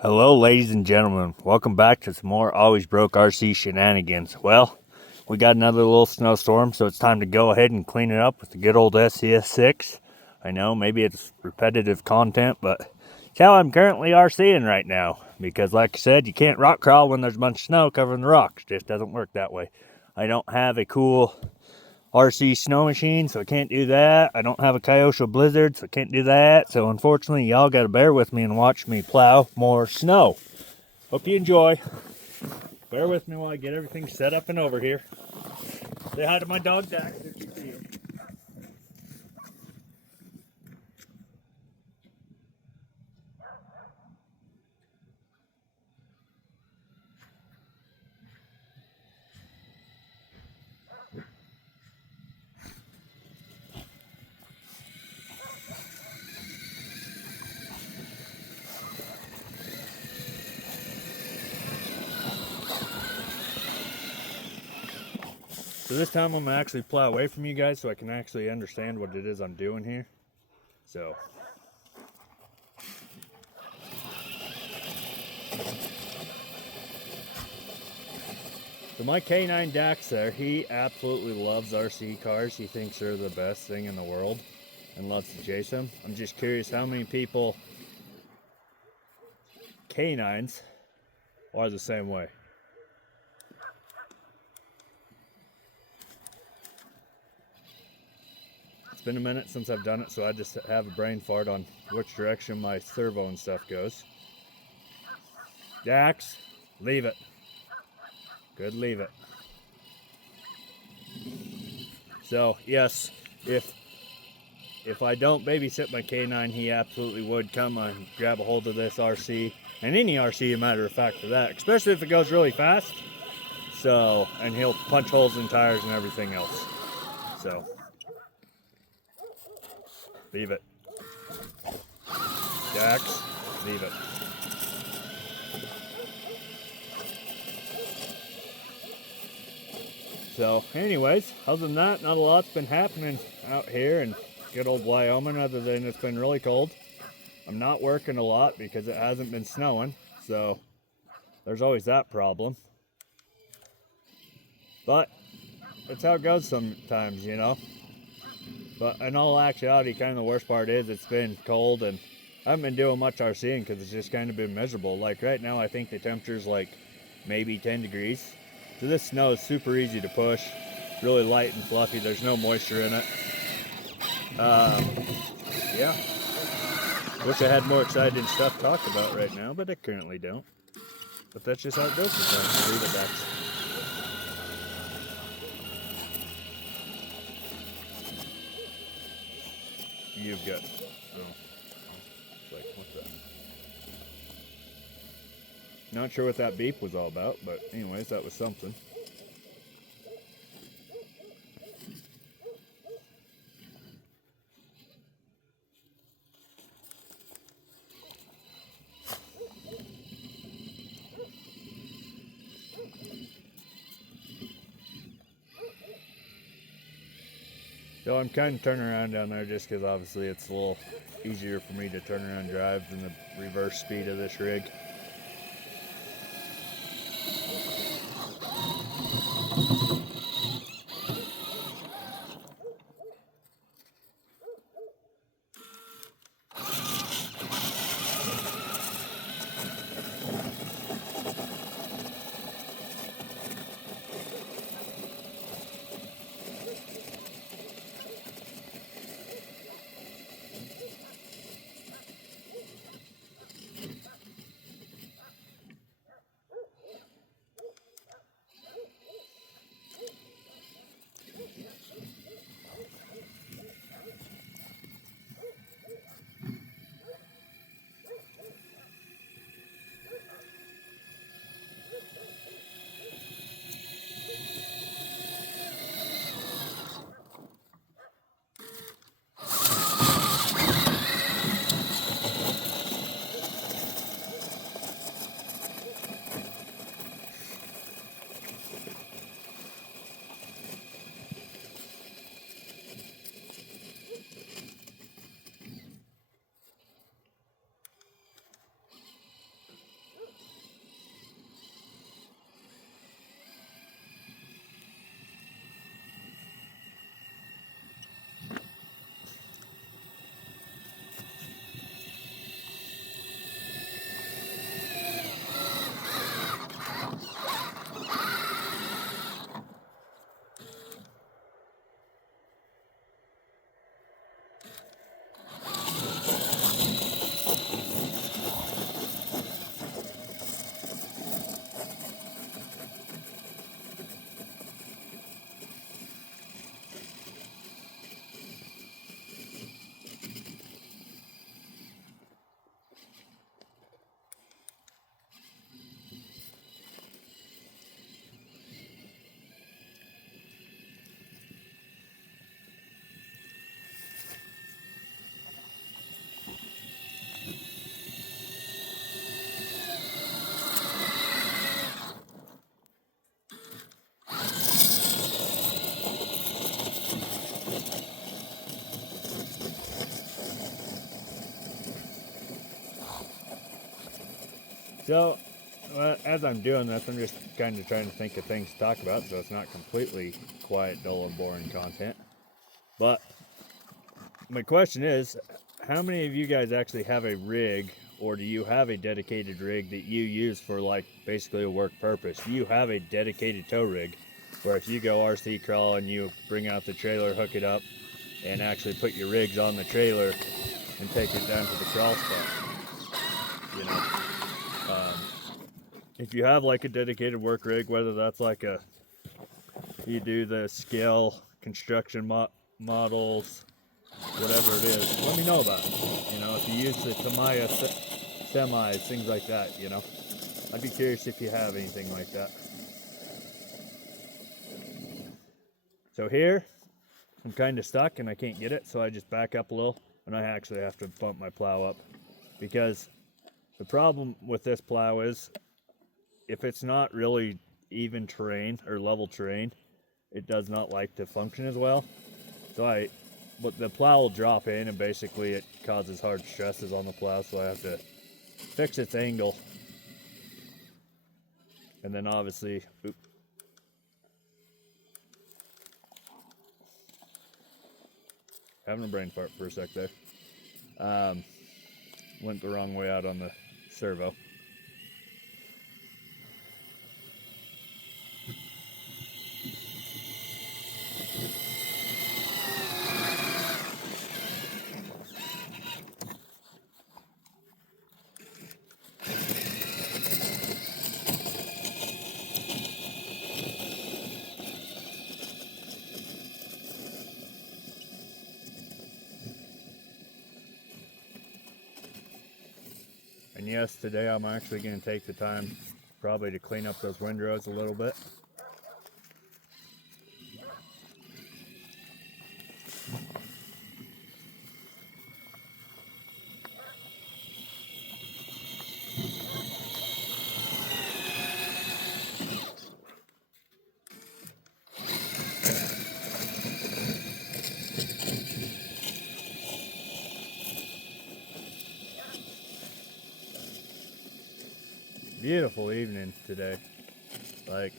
Hello, ladies and gentlemen. Welcome back to some more Always Broke RC shenanigans. Well, we got another little snowstorm, so it's time to go ahead and clean it up with the good old SCS6. I know, maybe it's repetitive content, but it's how I'm currently RCing right now. Because, like I said, you can't rock crawl when there's a bunch of snow covering the rocks. It just doesn't work that way. I don't have a cool RC snow machine, so I can't do that. I don't have a Kyosho Blizzard, so I can't do that. So unfortunately, y'all gotta bear with me and watch me plow more snow. Hope you enjoy. Bear with me while I get everything set up and over here. Say hi to my dog Dax if you see him. So this time I'm gonna actually plow away from you guys so I can actually understand what it is I'm doing here. So my K9 Dax there, he absolutely loves RC cars. He thinks they're the best thing in the world and loves to chase them. I'm just curious how many people K9s are the same way. It's been a minute since I've done it, so I just have a brain fart on which direction my servo and stuff goes. Dax, leave it. Good, leave it. So yes, if I don't babysit my K9, he absolutely would come and grab a hold of this RC, and any RC, a matter of fact, for that, especially if it goes really fast. So, and he'll punch holes in tires and everything else. So, leave it. Dax, leave it. So, anyways, other than that, not a lot's been happening out here in good old Wyoming, other than it's been really cold. I'm not working a lot because it hasn't been snowing, so there's always that problem. But that's how it goes sometimes, you know. But in all actuality, kind of the worst part is it's been cold and I haven't been doing much RCing because it's just kind of been miserable. Like right now, I think the temperature's like maybe 10 degrees. So this snow is super easy to push, really light and fluffy. There's no moisture in it. Yeah. Wish I had more exciting stuff to talk about right now, but I currently don't. But that's just how it goes sometimes. Leave it, Dax. You've got. Oh. Like, what's that? Not sure what that beep was all about, but anyways, that was something. So I'm kind of turning around down there just because obviously it's a little easier for me to turn around and drive than the reverse speed of this rig. So, as I'm doing this, I'm just kind of trying to think of things to talk about so it's not completely quiet, dull, and boring content. But my question is, how many of you guys actually have a rig, or do you have a dedicated rig that you use for like basically a work purpose? Do you have a dedicated tow rig where if you go RC crawl and you bring out the trailer, hook it up, and actually put your rigs on the trailer and take it down to the crawl spot? You know? If you have like a dedicated work rig, whether that's like you do the scale construction models, whatever it is, let me know about it. You know, if you use the Tamiya semis, things like that, you know. I'd be curious if you have anything like that. So here, I'm kind of stuck and I can't get it, so I just back up a little and I actually have to bump my plow up, because the problem with this plow is if it's not really even terrain or level terrain, it does not like to function as well. So but the plow will drop in and basically it causes hard stresses on the plow, so I have to fix its angle. And then obviously, having a brain fart for a sec there. Went the wrong way out on the servo. And yes, today I'm actually going to take the time probably to clean up those windrows a little bit. Beautiful evening today. Like,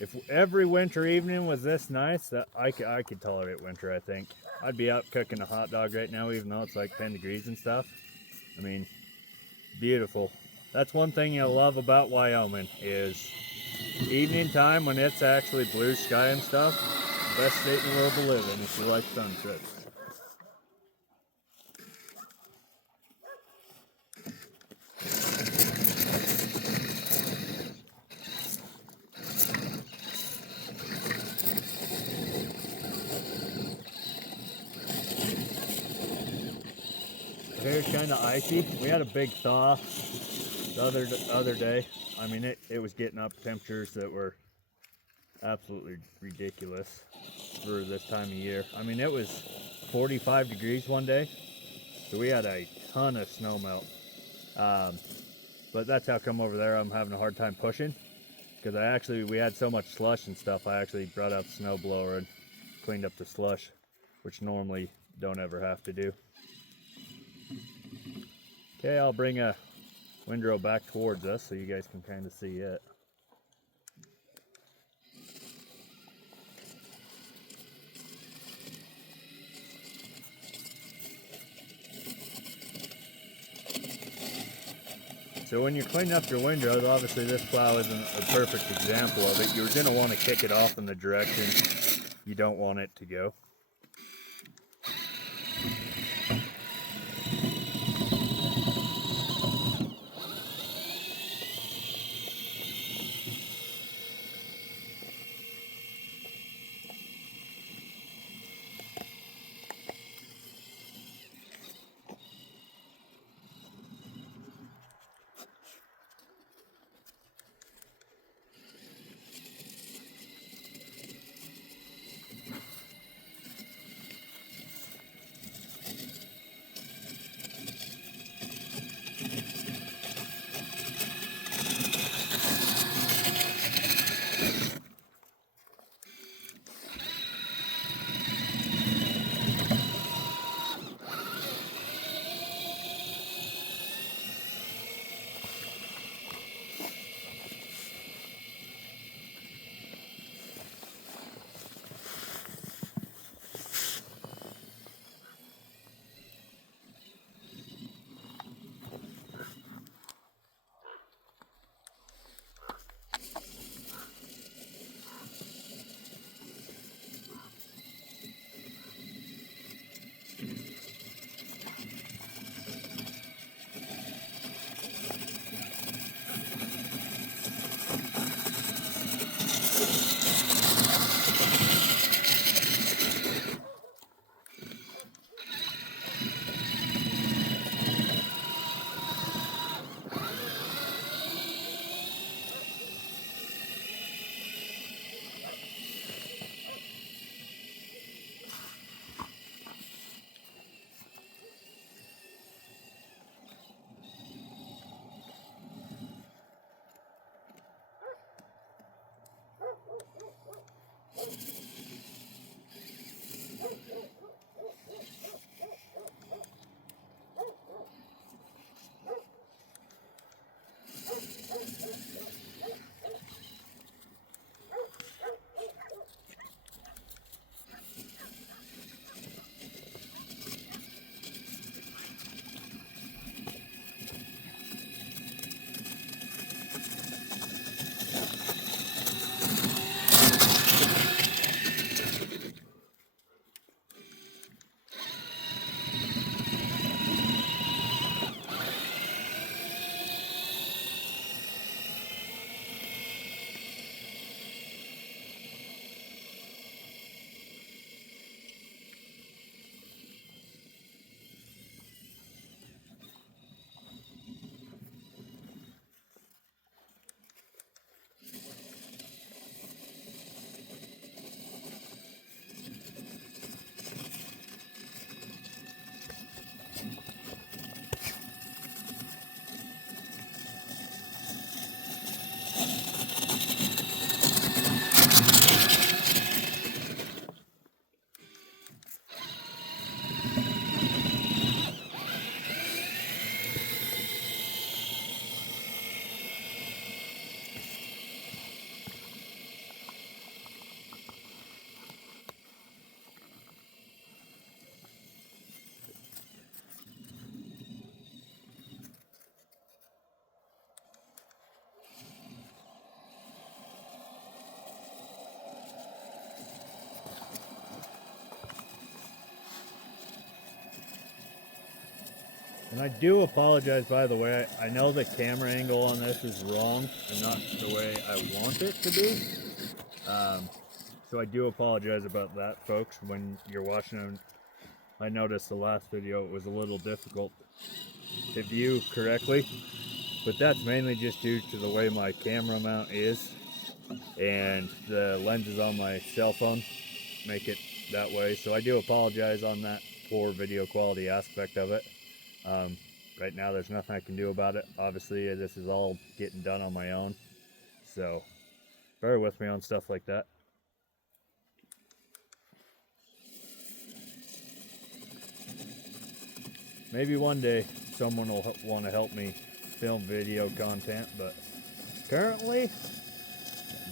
if every winter evening was this nice, that I could tolerate winter, I think. I'd be out cooking a hot dog right now, even though it's like 10 degrees and stuff. I mean, beautiful. That's one thing I love about Wyoming is evening time when it's actually blue sky and stuff. Best state in the world to live in if you like sunsets. Hair's kind of icy. We had a big thaw the other day. I mean, it was getting up temperatures that were absolutely ridiculous for this time of year. I mean, it was 45 degrees one day, so we had a ton of snow melt. But that's how come over there I'm having a hard time pushing, because we had so much slush and stuff. I actually brought out the snow blower and cleaned up the slush, which normally don't ever have to do. Okay, I'll bring a windrow back towards us so you guys can kind of see it. So when you're cleaning up your windrows, obviously this plow isn't a perfect example of it. You're going to want to kick it off in the direction you don't want it to go. And I do apologize, by the way. I know the camera angle on this is wrong and not the way I want it to be. So I do apologize about that, folks. When you're watching them, I noticed the last video it was a little difficult to view correctly. But that's mainly just due to the way my camera mount is. And the lenses on my cell phone make it that way. So I do apologize on that poor video quality aspect of it. Right now there's nothing I can do about it. Obviously this is all getting done on my own, so bear with me on stuff like that. Maybe one day someone will want to help me film video content, but currently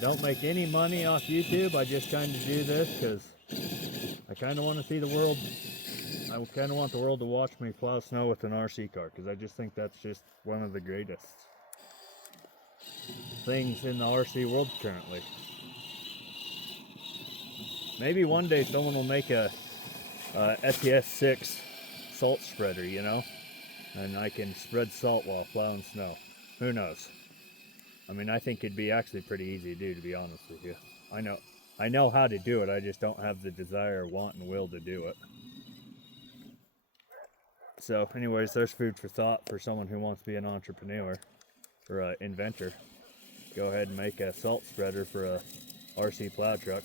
don't make any money off YouTube. I just kind of do this because I kind of want to see the world. I kind of want the world to watch me plow snow with an RC car, because I just think that's just one of the greatest things in the RC world currently. Maybe one day someone will make a SES6 salt spreader, you know, and I can spread salt while plowing snow. Who knows? I mean, I think it'd be actually pretty easy to do, to be honest with you. I know how to do it. I just don't have the desire, want, and will to do it. So anyways, there's food for thought for someone who wants to be an entrepreneur or an inventor. Go ahead and make a salt spreader for a RC plow truck.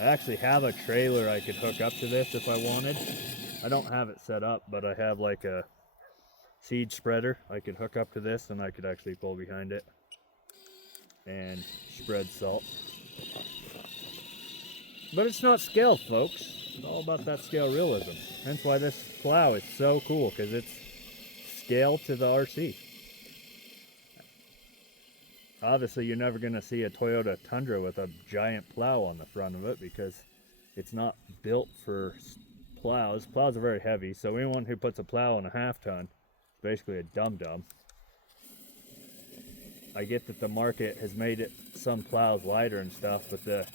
I actually have a trailer I could hook up to this if I wanted. I don't have it set up, but I have like a seed spreader I could hook up to this, and I could actually pull behind it and spread salt. But it's not scaled, folks. It's all about that scale realism. Hence why this plow is so cool, because it's scaled to the RC. Obviously, you're never going to see a Toyota Tundra with a giant plow on the front of it, because it's not built for plows. Plows are very heavy, so anyone who puts a plow on a half-ton is basically a dum-dum. I get that the market has made it some plows lighter and stuff, but the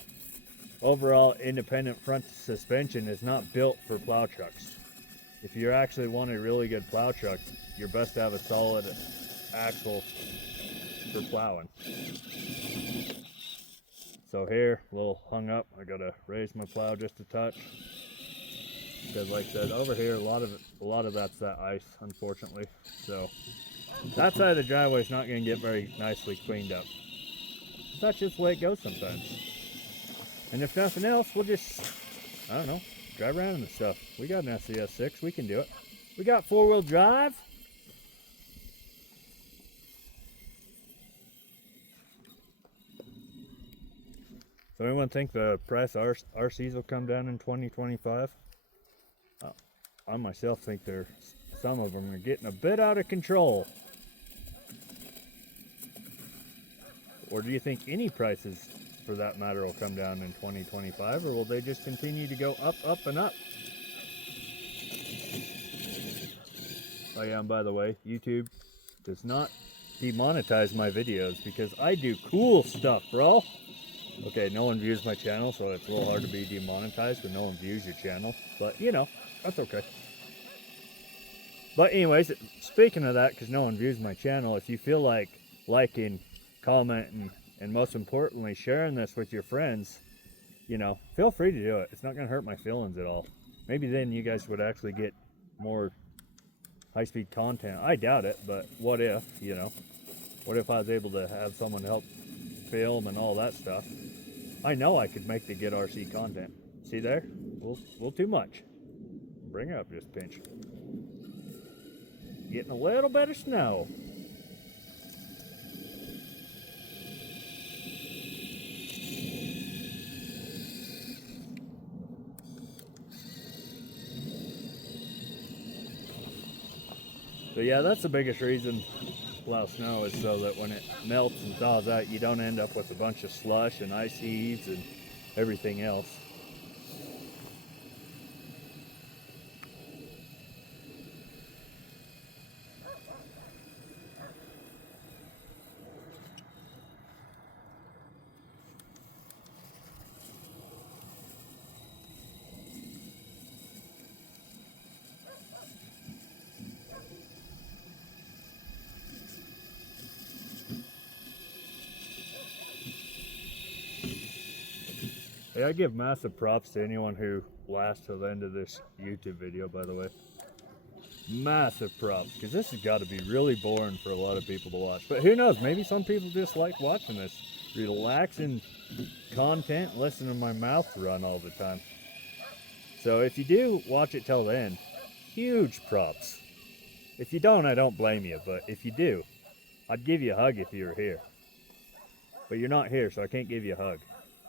overall independent front suspension is not built for plow trucks. If you actually want a really good plow truck, you're best to have a solid axle for plowing. So here, a little hung up. I gotta raise my plow just a touch, because like I said, over here a lot of that's that ice, unfortunately. So that side of the driveway is not going to get very nicely cleaned up. That's just the way it goes sometimes. And if nothing else, we'll just, I don't know, drive around in the stuff. We got an SES6, we can do it. We got four-wheel drive. So anyone think the price of RCs will come down in 2025? I myself think some of them are getting a bit out of control. Or do you think any prices, for that matter, will come down in 2025, or will they just continue to go up, up, and up? Oh yeah, and by the way, YouTube does not demonetize my videos, because I do cool stuff, bro. Okay, no one views my channel, so it's a little hard to be demonetized when no one views your channel. But, you know, that's okay. But anyways, speaking of that, because no one views my channel, if you feel like liking, commenting, and most importantly, sharing this with your friends, you know, feel free to do it. It's not going to hurt my feelings at all. Maybe then you guys would actually get more high-speed content. I doubt it, but what if, you know? What if I was able to have someone help film and all that stuff? I know I could make the good RC content. See there? A little too much. Bring her up just a pinch. Getting a little bit of snow. So yeah, that's the biggest reason to plow snow, is so that when it melts and thaws out, you don't end up with a bunch of slush and ice heaves and everything else. Hey, I give massive props to anyone who lasts till the end of this YouTube video, by the way. Massive props, because this has got to be really boring for a lot of people to watch. But who knows, maybe some people just like watching this relaxing content, listen to my mouth run all the time. So if you do watch it till the end, huge props. If you don't, I don't blame you, but if you do, I'd give you a hug if you were here. But you're not here, so I can't give you a hug.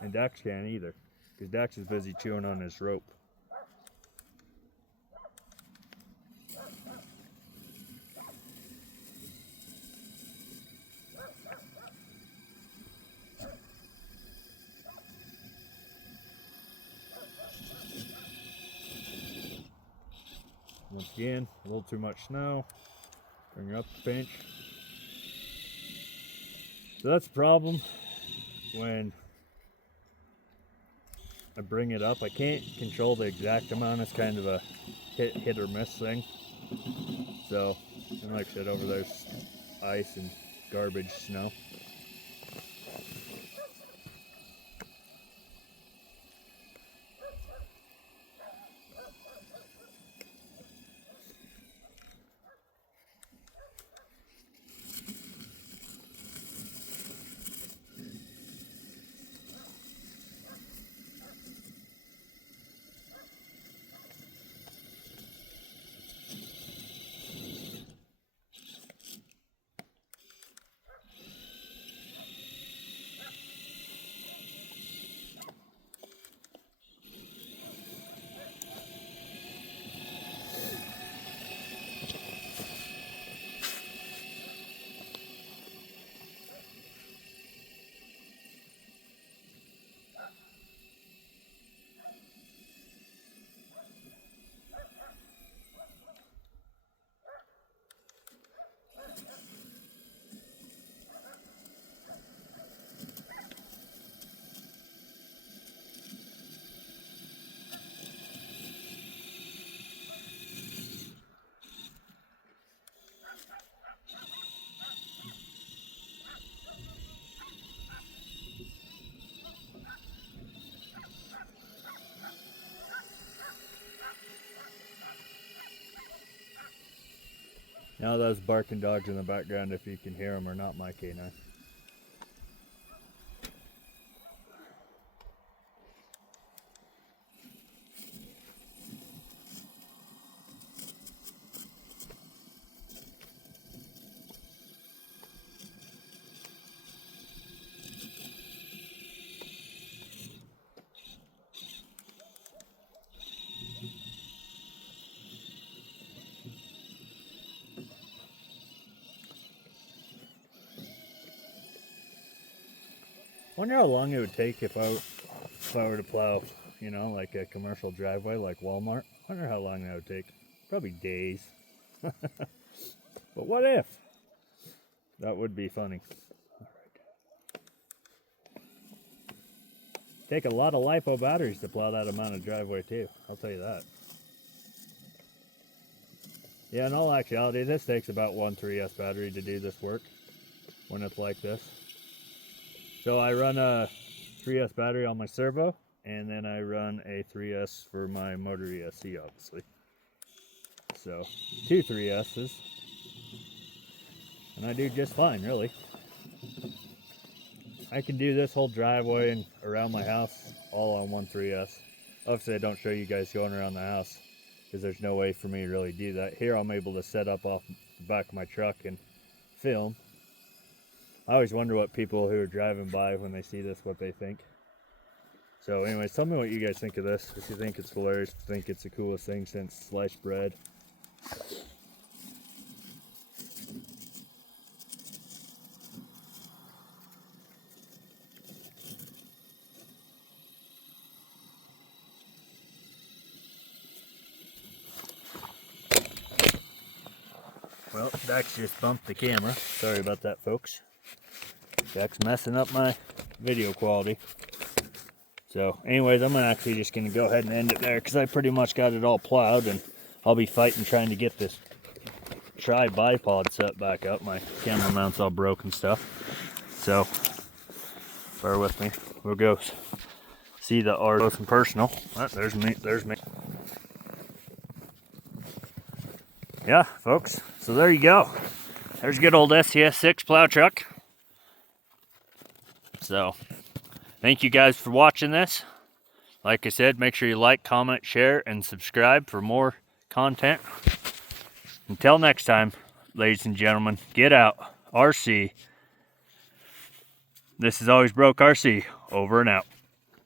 And Dax can't either, because Dax is busy chewing on his rope. Once again, a little too much snow. Bring her up the pinch. So that's the problem when I bring it up. I can't control the exact amount. It's kind of a hit or miss thing. So, and like I said, over there's ice and garbage snow. Now those barking dogs in the background, if you can hear them, are not my canine. Wonder how long it would take if I were to plow, you know, like a commercial driveway like Walmart. Wonder how long that would take. Probably days. But what if? That would be funny. All right. Take a lot of LiPo batteries to plow that amount of driveway too. I'll tell you that. Yeah, in all actuality, this takes about one 3S battery to do this work when it's like this. So I run a 3S battery on my servo, and then I run a 3S for my motor ESC, obviously. So, two 3Ss. And I do just fine, really. I can do this whole driveway and around my house all on one 3S. Obviously, I don't show you guys going around the house because there's no way for me to really do that. Here, I'm able to set up off the back of my truck and film. I always wonder what people who are driving by when they see this, what they think. So anyways, tell me what you guys think of this. If you think it's hilarious, if you think it's the coolest thing since sliced bread. Well, Dax just bumped the camera. Sorry about that, folks. Dax messing up my video quality. So anyways, I'm actually just going to go ahead and end it there because I pretty much got it all plowed, and I'll be fighting trying to get this tri-bipod set back up. My camera mount's all broken stuff. So bear with me. We'll go see the R close and personal. Oh, there's me. There's me. Yeah, folks. So there you go. There's good old SCS6 plow truck. So thank you guys for watching this. Like I said, make sure you like, comment, share, and subscribe for more content. Until next time, ladies and gentlemen, get out. RC. This is Always Broke RC. Over and out.